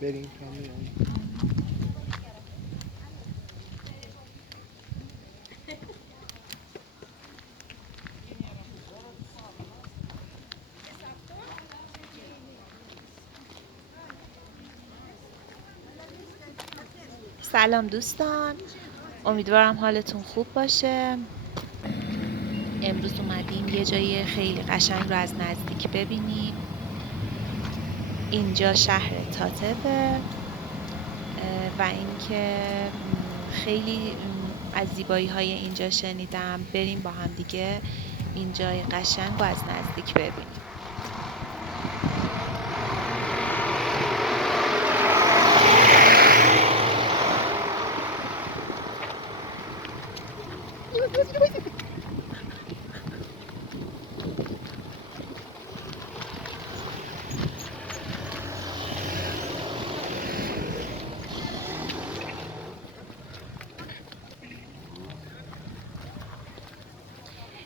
بریم کامیون. سلام دوستان، امیدوارم حالتون خوب باشه. امروز اومدیم یه جای خیلی قشنگ رو از نزدیک ببینیم. اینجا شهر تاتبه و اینکه خیلی از زیبایی های اینجا شنیدم. بریم با هم دیگه این جای قشنگ رو از نزدیک ببینیم.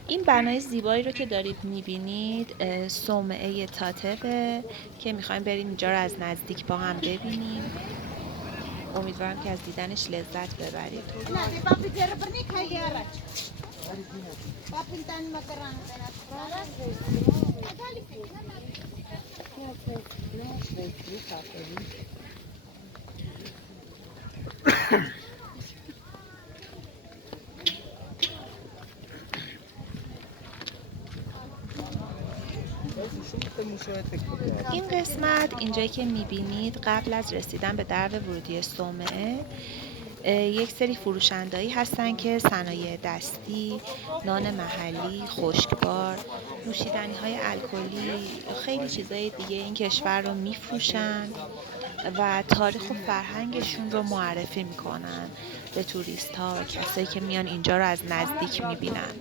این بنای زیبایی رو که دارید میبینید صومعه تاتبه که میخوایم بریم اینجا رو از نزدیک با هم ببینیم. امیدوارم که از دیدنش لذت ببرید. این قسمت اینجایی که میبینید قبل از رسیدن به در ورودی صومعه یک سری فروشندهایی هستن که صنایع دستی، نان محلی، خشکبار، نوشیدنی های الکلی، خیلی چیزای دیگه این کشور رو میفروشن و تاریخ و فرهنگشون رو معرفی میکنن به توریست ها و کسایی که میان اینجا رو از نزدیک میبینن.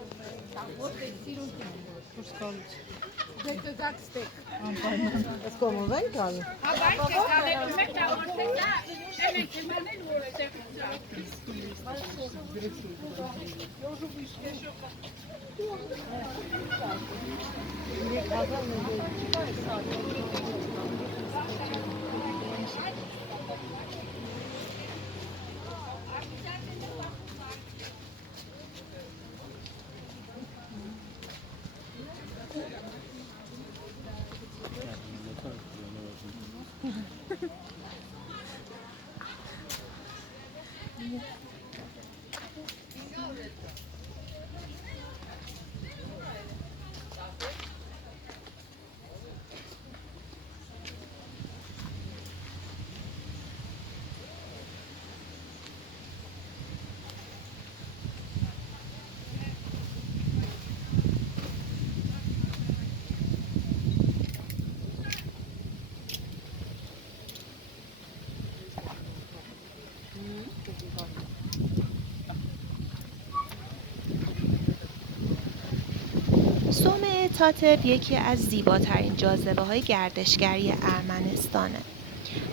صومعه تاتب یکی از زیباترین جاذبه‌های گردشگری ارمنستانه.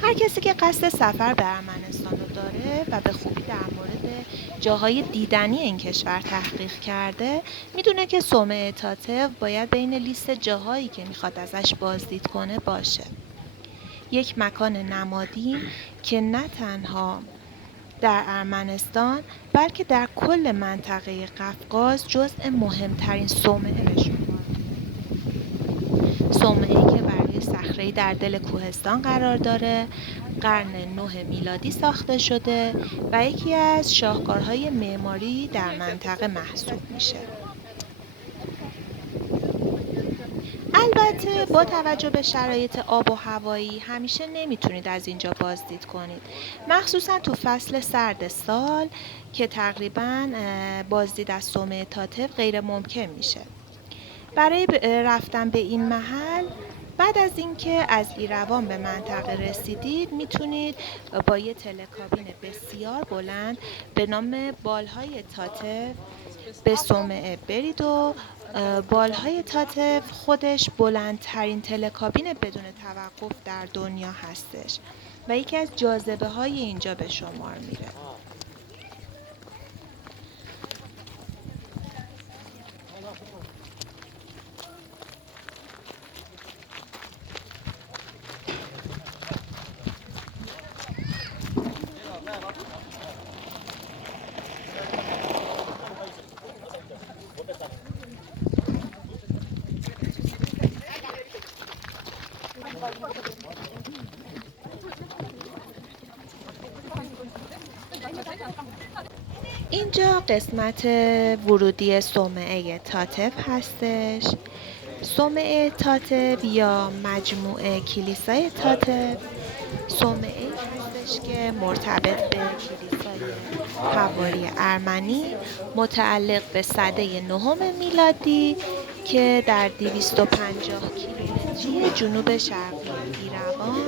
هر کسی که قصد سفر به ارمنستان رو داره و به خوبی در مورد جاهای دیدنی این کشور تحقیق کرده میدونه که صومعه تاتب باید بین لیست جاهایی که میخواد ازش بازدید کنه باشه. یک مکان نمادین که نه تنها در ارمنستان بلکه در کل منطقه قفقاز جزء مهمترین صومعه به شمار میره. صومعه‌ای که برای صخره‌ای در دل کوهستان قرار داره، قرن 9 میلادی ساخته شده و یکی از شاهکارهای معماری در منطقه محسوب میشه. البته با توجه به شرایط آب و هوایی همیشه نمیتونید از اینجا بازدید کنید، مخصوصا تو فصل سرد سال که تقریبا بازدید از صومعه تاتب غیر ممکن میشه. برای رفتن به این محل بعد از اینکه از ایروان به منطقه رسیدید میتونید با یه تلکابین بسیار بلند به نام بالهای تاتف به صومعه برید و بالهای تاتف خودش بلندترین تلکابین بدون توقف در دنیا هستش و یکی از جاذبه های اینجا به شمار میره. اینجا قسمت ورودی صومعه تاتف هستش. صومعه تاتف یا مجموعه کلیسای تاتف صومعه‌ای هستش که مرتبط به کلیسای حواری ارمنی متعلق به سده نهم میلادی که در 250 کیلومتری جنوب شرقی ایروان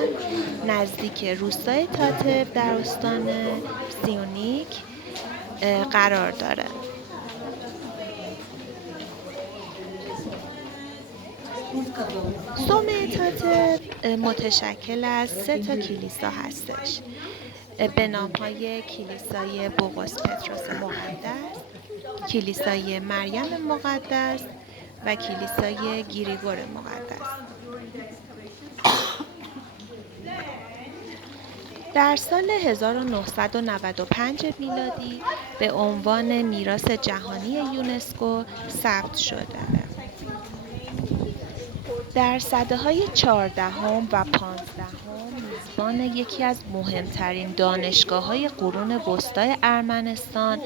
نزدیک روستای تاتف در استان سیونیک قرار داره. صومعه تاتف متشکل از 3 کلیسا هستش به نام‌های کلیسای بوقوس پتروس مقدس، کلیسای مریم مقدس و کلیسای گریگور مقدس. در سال 1995 میلادی به عنوان میراث جهانی یونسکو ثبت شده. در سده‌های 14 و 15 میزبان یکی از مهمترین دانشگاه‌های قرون وسطای ارمنستان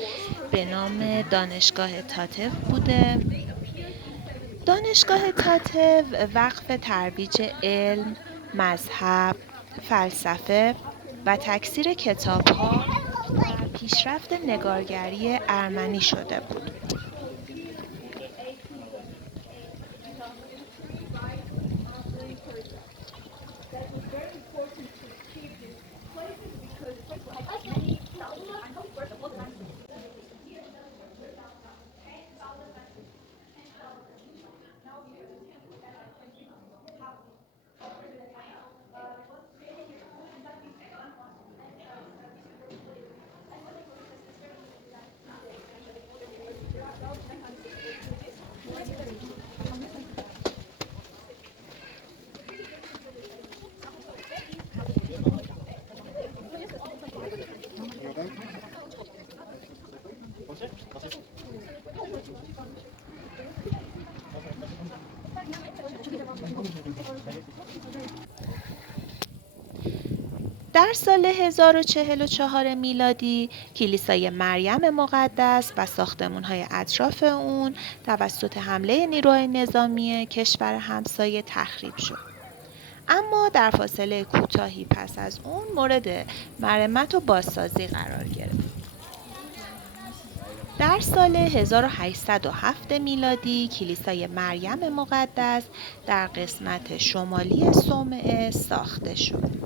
به نام دانشگاه تاتف بوده. دانشگاه تاتف وقف ترویج علم، مذهب، فلسفه و تکثیر کتاب‌ها و پیشرفت نگارگری ارمنی شده بود. در سال 1044 میلادی کلیسای مریم مقدس و ساختمان‌های اطراف اون توسط حمله نیروهای نظامی کشور همسایه تخریب شد. اما در فاصله کوتاهی پس از اون مورد مرمت و بازسازی قرار گرفت. در سال 1807 میلادی کلیسای مریم مقدس در قسمت شمالی صومعه ساخته شد.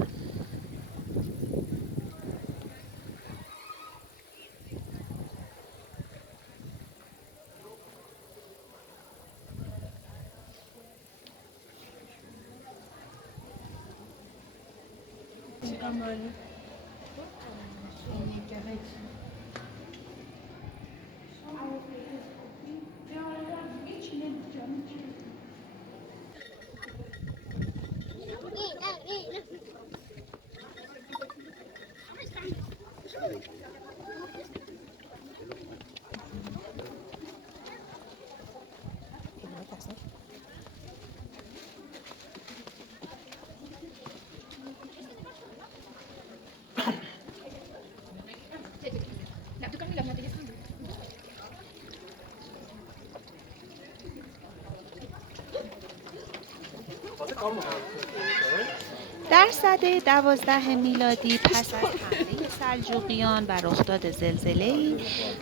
در سده 12 میلادی پس از حمله سلجوقیان و رخداد زلزله‌ای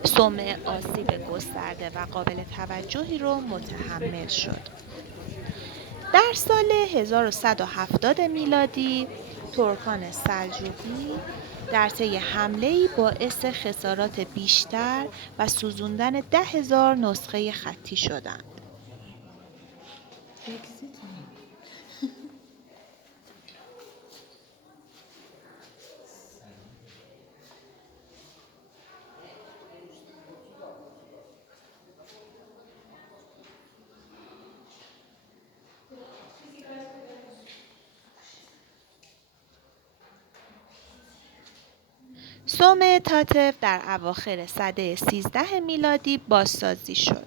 صومعه آسیب گسترده و قابل توجهی را متحمل شد. در سال 1170 میلادی ترکان سلجوقی در طی حمله‌ای باعث خسارات بیشتر و سوزاندن 10,000 نسخه خطی شدند. صومعه تاتف در اواخر سده 13 میلادی بازسازی شد.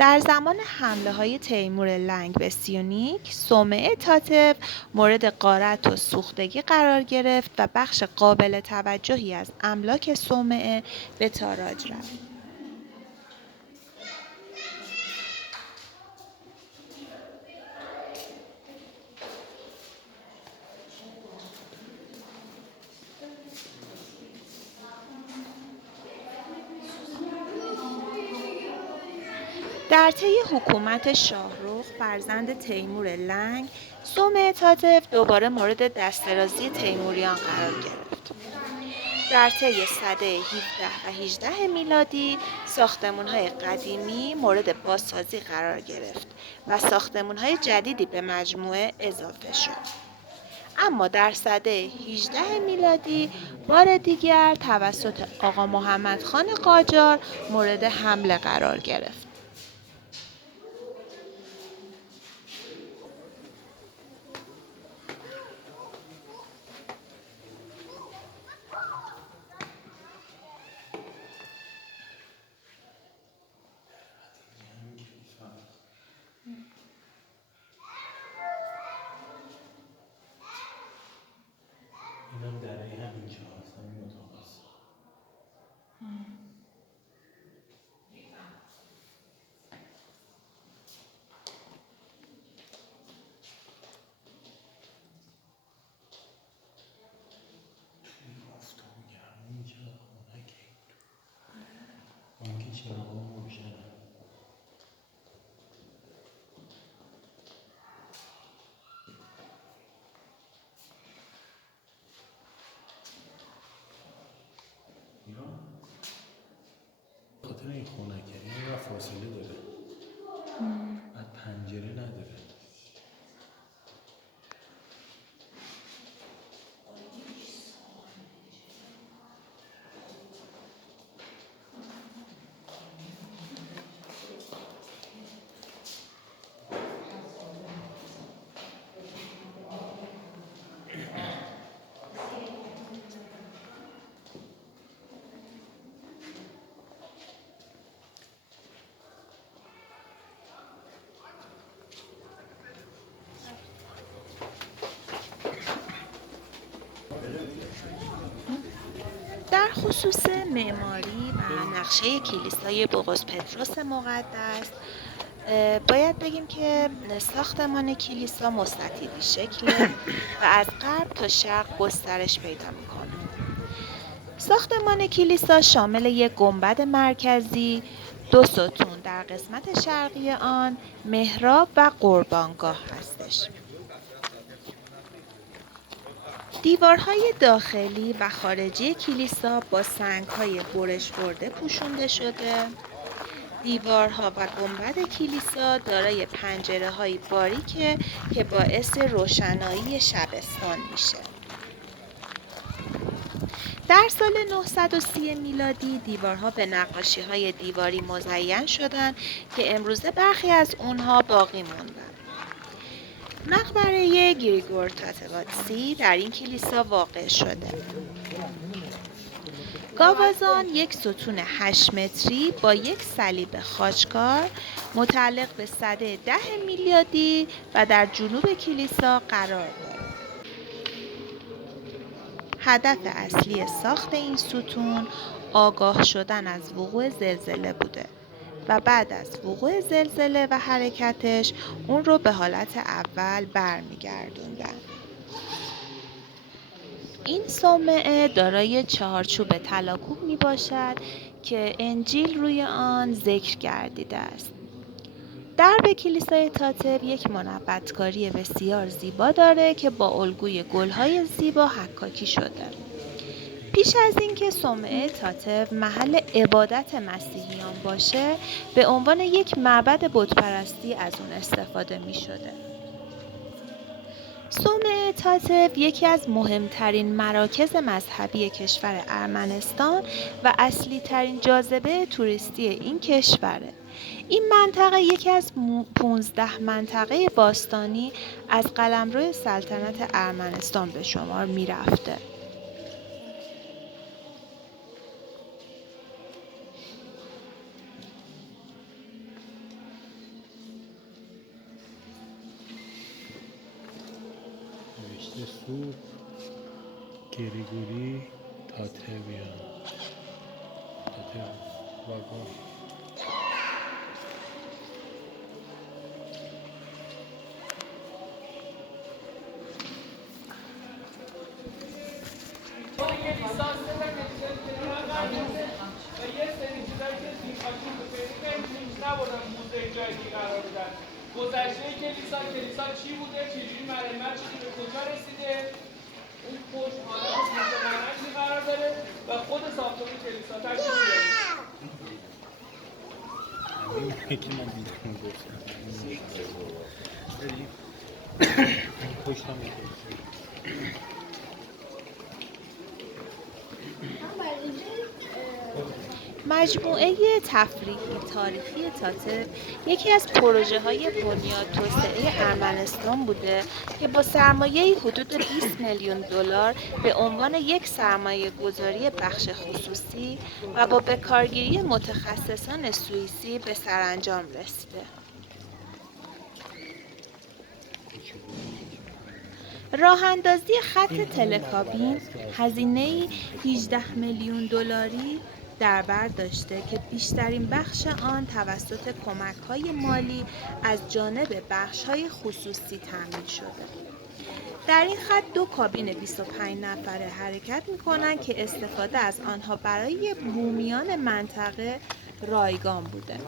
در زمان حمله‌های تیمور لنگ به سیونیک، صومعه تات‌و مورد غارت و سوختگی قرار گرفت و بخش قابل توجهی از املاک صومعه به تاراج رفت. در طی حکومت شاهرخ فرزند تیمور لنگ، صومعه تات‌و دوباره مورد دسترازی تیموریان قرار گرفت. در طی سده 17 و 18 میلادی ساختمان‌های قدیمی مورد بازسازی قرار گرفت و ساختمان‌های جدیدی به مجموعه اضافه شد. اما در سده 18 میلادی بار دیگر توسط آقا محمد خان قاجار مورد حمله قرار گرفت. اینم درای همینجا هست، همین اتاق هست. گفتم گرم اینجا خونکی اون که چراغا روشنه. خاطر این خونکه این فاصله داره، بعد پنجره نداره. در خصوص معماری و نقشه کلیسای بوقوس پطرس مقدس باید بگیم که ساختمان کلیسا مستطیلی شکله و از غرب تا شرق گسترش پیدا میکنه. ساختمان کلیسا شامل یک گنبد مرکزی، دو ستون در قسمت شرقی آن، محراب و قربانگاه هستش. دیوارهای داخلی و خارجی کلیسا با سنگ‌های برش خورده پوشانده شده. دیوارها و گنبد کلیسا دارای پنجره‌های باریکه که باعث روشنایی شبستان میشه. در سال 930 میلادی دیوارها به نقاشی‌های دیواری مزین شدند که امروزه برخی از اونها باقی موندن. مقبره گریگور تاتواتسی در این کلیسا واقع شده. گاوازان یک ستون 8 متری با یک صلیب خاچکار متعلق به سده 10 میلادی و در جنوب کلیسا قرار دارد. هدف اصلی ساخت این ستون آگاه شدن از وقوع زلزله بوده و بعد از وقوع زلزله و حرکتش اون رو به حالت اول برمیگردوندن. این صومعه دارای چهارچوب طلاکوب می باشد که انجیل روی آن ذکر گردیده است. درب کلیسای تاتو یک منبت‌کاری بسیار زیبا داره که با الگوی گل‌های زیبا حکاکی شده. پیش از اینکه صومعه تاتو محل عبادت مسیحیان باشه، به عنوان یک معبد بتپرستی از اون استفاده می شده. صومعه تاتو یکی از مهمترین مراکز مذهبی کشور ارمنستان و اصلی ترین جاذبه توریستی این کشوره. این منطقه یکی از 15 منطقه باستانی از قلمرو سلطنت ارمنستان به شمار می رفته. سوپ گریگوری تاتویان واگن. و یه سری چیزایی که دیگه‌هاشون به فعلی نمی‌تونیم نبردن موزه جای دیگه قرار بدن. گذشته کلیسا چی بوده؟ چجوری مرمت شده؟ به کجا رسیده؟ اون پشت حالت متمرکزی قرار داره و خود ساختمان کلیسا تشکیل داره. همین که من دیدم گفتم پشتم مجموعه تفریحی تاریخی تاتر یکی از پروژه‌های بنیاد توسعه ارمنستان بوده که با سرمایه‌ای حدود 20 میلیون دلار به عنوان یک سرمایه‌گذاری بخش خصوصی و با بکارگیری متخصصان سوئیسی به سرانجام رسیده. راه‌اندازی خط تلکابین هزینه‌ای 18 میلیون دلاری در بر داشته که بیشترین بخش آن توسط کمک‌های مالی از جانب بخش‌های خصوصی تامین شده. در این خط 2 کابین 25 نفره حرکت می‌کنند که استفاده از آنها برای بومیان منطقه رایگان بوده.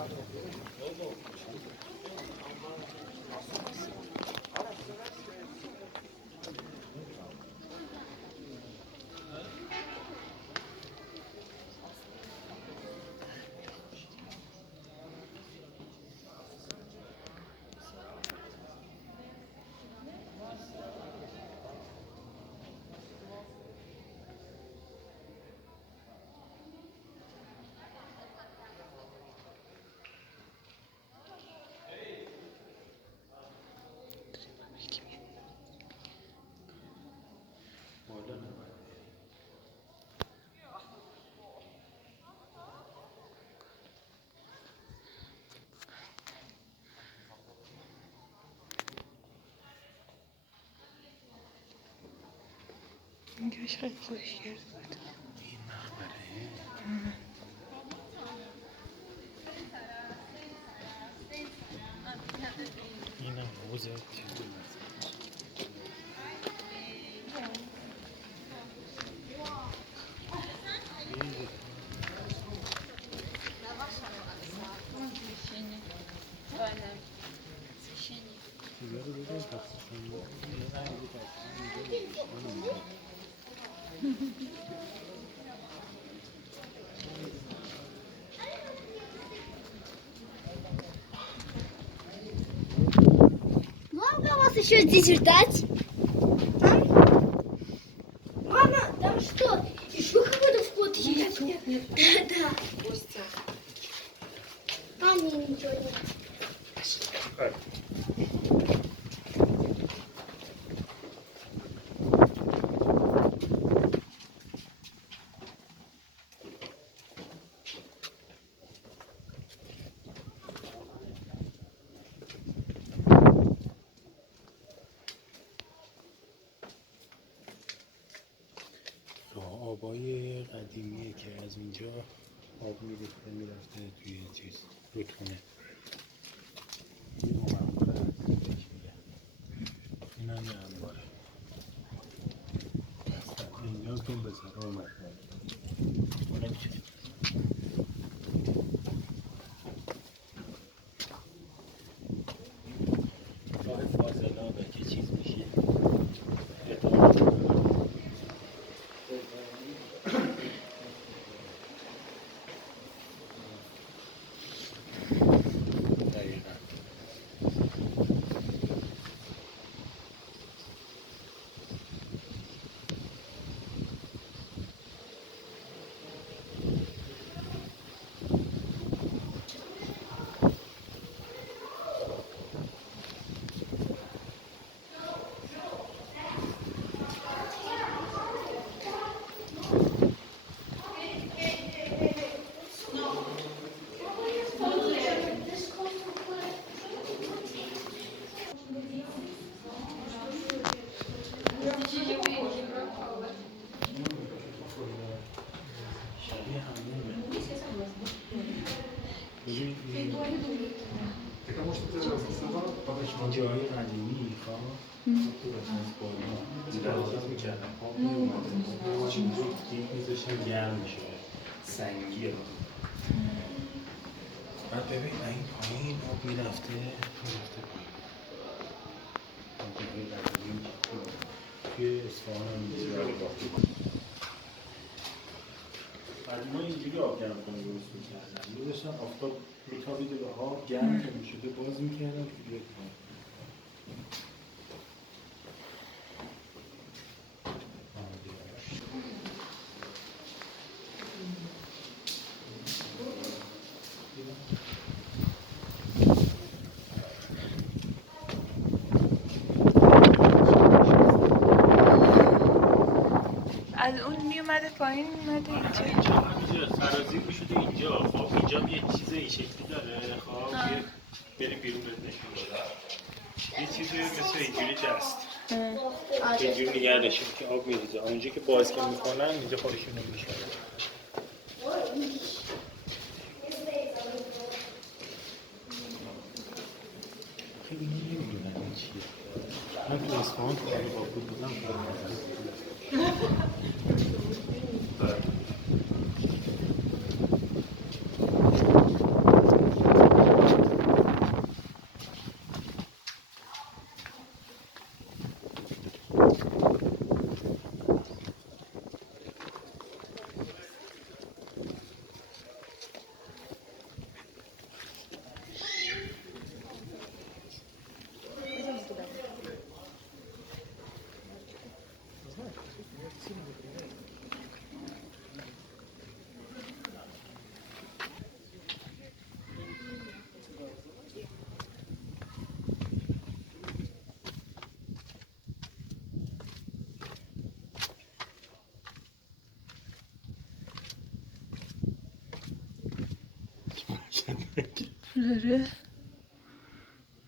اینجاش خیلی خوشگل بود. این مقبره اینم حوزه Много вас еще здесь ждать? Мама, там что? Еще какой-то вход есть? Да. А, не, ничего нет. آبای قدیمیه که از اینجا آب میریخته میرفته توی چیز رودخونه. این انباره هست این هم یه انباره اینجا کن به سر آمد راه فاضلابه که چیز میشه دقیقا. میکردم آب میومد اینجور دیگ میذاشتم گرم میشه سنگیه بعد ببین این پایین آب میرفته پایین منطقه قدیمی توی اصفهان هم اینجوری قدیما اینجوری آب گرم کنه درست میکردن میذاشتن آفتاب میتابیده به آب گرم که میشده باز میکردن که بیاد پایین از اون میومده پایین میومده اینجا اینجا سرازیر میشده اینجا خب اینجا یه چیز این شکلی داره خب بریم بیرون بهت نشون بدم یه چیزی مثل اینجوری جست اینجوری نگه داشتیم که آب میریزه اونجا که باز که میکنن اینجا خودشون رو میشونه خیلی نمیدونم این چیه من تو اصفهان تو علی بابود بودم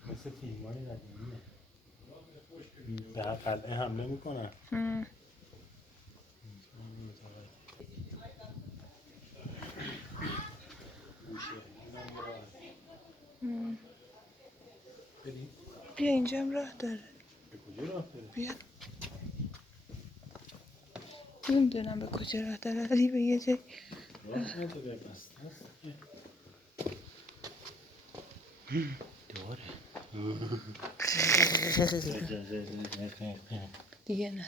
مثل فیلم های قدیمیه به قلعه حمله میکنن بیا اینجا هم راه داره به کجا راه داره؟ بیا نمیدونم به کجا راه داره ولی به یه جای راه نداره بسته است داره دیگه نه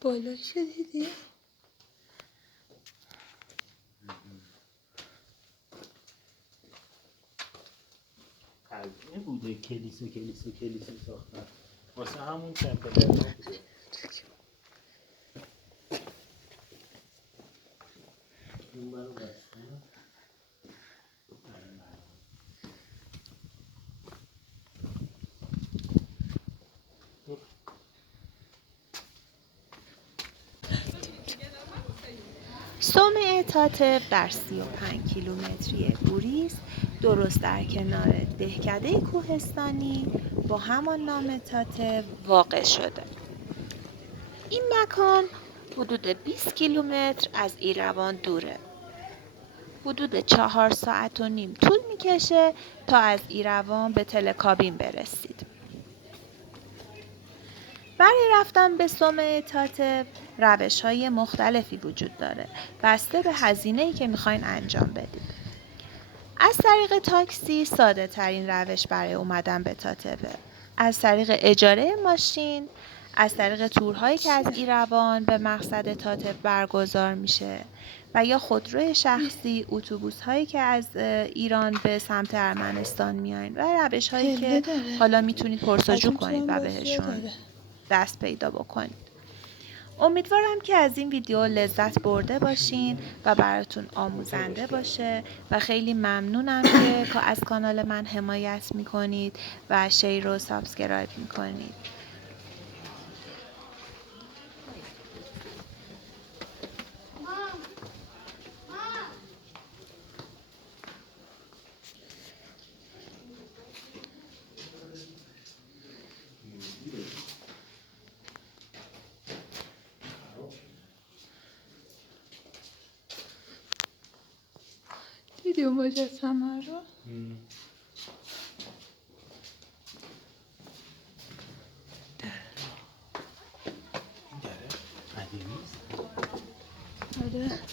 بالا چه دیدی؟ قلعه بوده کلیسا ساختن واسه همون تمپلرها بوده اون برو بستن صومعه تاتق در 35 کیلومتری گوریز درست در کنار دهکده کوهستانی با همان نام تاتق واقع شده. این مکان حدود 20 کیلومتر از ایروان دوره. حدود 4 ساعت و نیم طول میکشه تا از ایروان به تلکابین برسید. برای رفتن به صومعه تاتق روش‌های مختلفی وجود داره بسته به هزینه‌ای که میخواین انجام بدید. از طریق تاکسی ساده ترین روش برای اومدن به تاتقه. از طریق اجاره ماشین، از طریق تورهایی که از ایروان به مقصد تاتق برگزار میشه و یا خودروی شخصی، اتوبوس‌هایی که از ایران به سمت ارمنستان میاین و روش‌هایی که حالا میتونید پرسجو کنید و بهشون دست پیدا بکنید. امیدوارم که از این ویدیو لذت برده باشین و براتون آموزنده باشه و خیلی ممنونم که از کانال من حمایت میکنید و شیر و سابسکرایب میکنید. دیدی دیدی اون مجسمه رو؟ این دره قدیمی است. آره